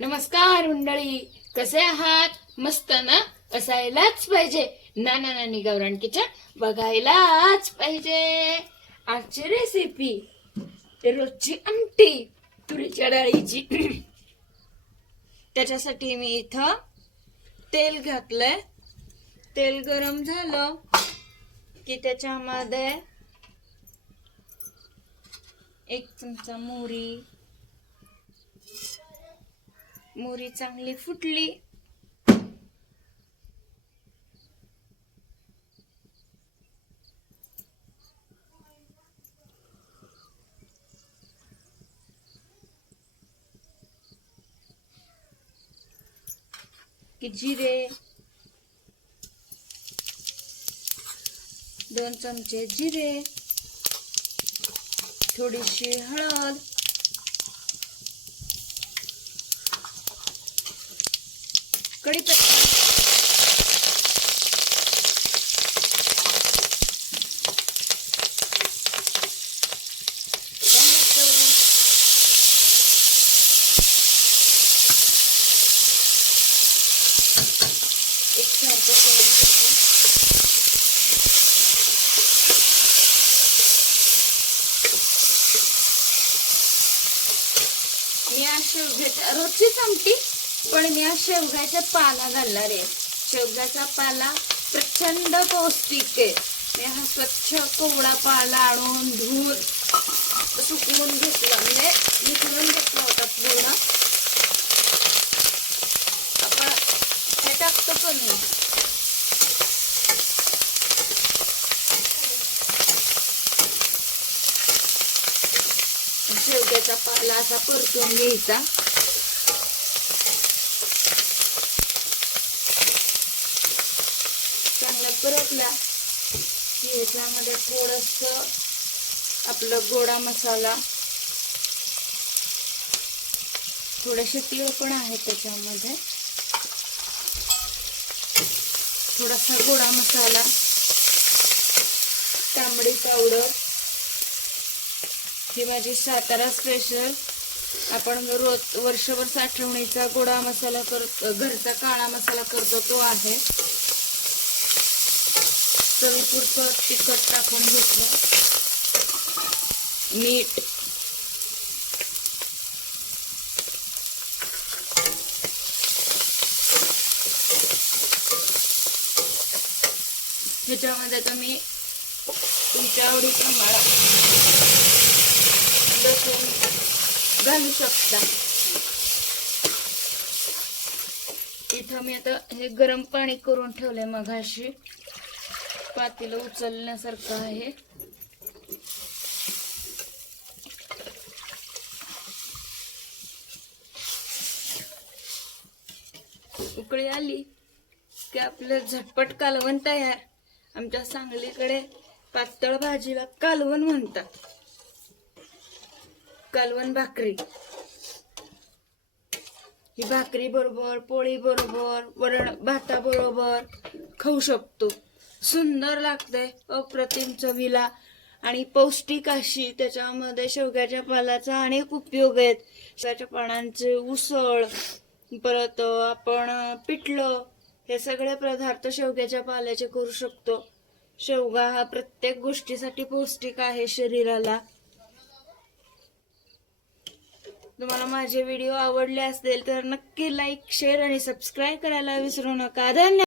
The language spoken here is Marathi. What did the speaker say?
नमस्कार मंडळी कसे आहात? मस्त ना? असायलाच पाहिजे. नाना नानी गौरण किचन बघायलाच पाहिजे. आजची रेसिपी रोजची आमटी तुरीच्या डाळीची. त्याच्यासाठी मी इथं तेल घातलंय. तेल गरम झालं की त्याच्यामध्ये एक चमचा मोहरी मोरी चांगली फुटली. की जिरे दोन चमचे जिरे थोडीशी हळद कढीपत्ता मी अशी रोजचीच आमटी. पण मी आज शेवग्याच्या पाला घालणार आहे. शेवग्याचा पाला प्रचंड पौष्टिक आहे. मी हा स्वच्छ कोवळा पाला आणून धुवून सुकवून घेतला. म्हणजे निथळून घेतला होता पूर्ण. आपण हे टाकतो पण शेवग्याचा पाला असा परतून घ्यायचा. चांगला की याच्यामध्ये थोडंसं आपलं गोडा मसाला थोडेसे तीळ पण आहे त्याच्यामध्ये. थोडासा गोडा मसाला तांबडी पावडर ही माझी सातारा स्पेशल आपण रोज वर्षभर साठवणीचा गोडा मसाला करतो घरचा काळा मसाला करतो तो आहे. चवीपुरतं तिखट टाकून घेतलं. मीठ. ह्याच्यामध्ये तुम्ही तुमच्या आवडीप्रमाणे लसूण घालू शकता. इथं मी आता हे गरम पाणी करून ठेवलंय मघाशी पातेलं उचलण्यासारखं आहे. उकळी आली की आपलं झटपट कालवण तयार. आमच्या सांगलीकडे पातळ भाजीला कालवण म्हणतात. कालवण भाकरी. ही भाकरी बरोबर पोळी बरोबर वरण भाता बरोबर खाऊ शकतो. सुंदर लागते अप्रतिम चवीला. आणि पौष्टिक अशी त्याच्यामध्ये शेवग्याच्या पालाचा अनेक उपयोग आहेत. शेवग्याच्या पानांचे उसळ परत आपण पिठलं हे सगळे पदार्थ शेवग्याच्या पाल्याचे करू शकतो. शेवगा हा प्रत्येक गोष्टीसाठी पौष्टिक आहे शरीराला. तुम्हाला माझे व्हिडिओ आवडले असतील तर नक्की लाईक शेअर आणि सबस्क्राईब करायला विसरू नका. धन्यवाद!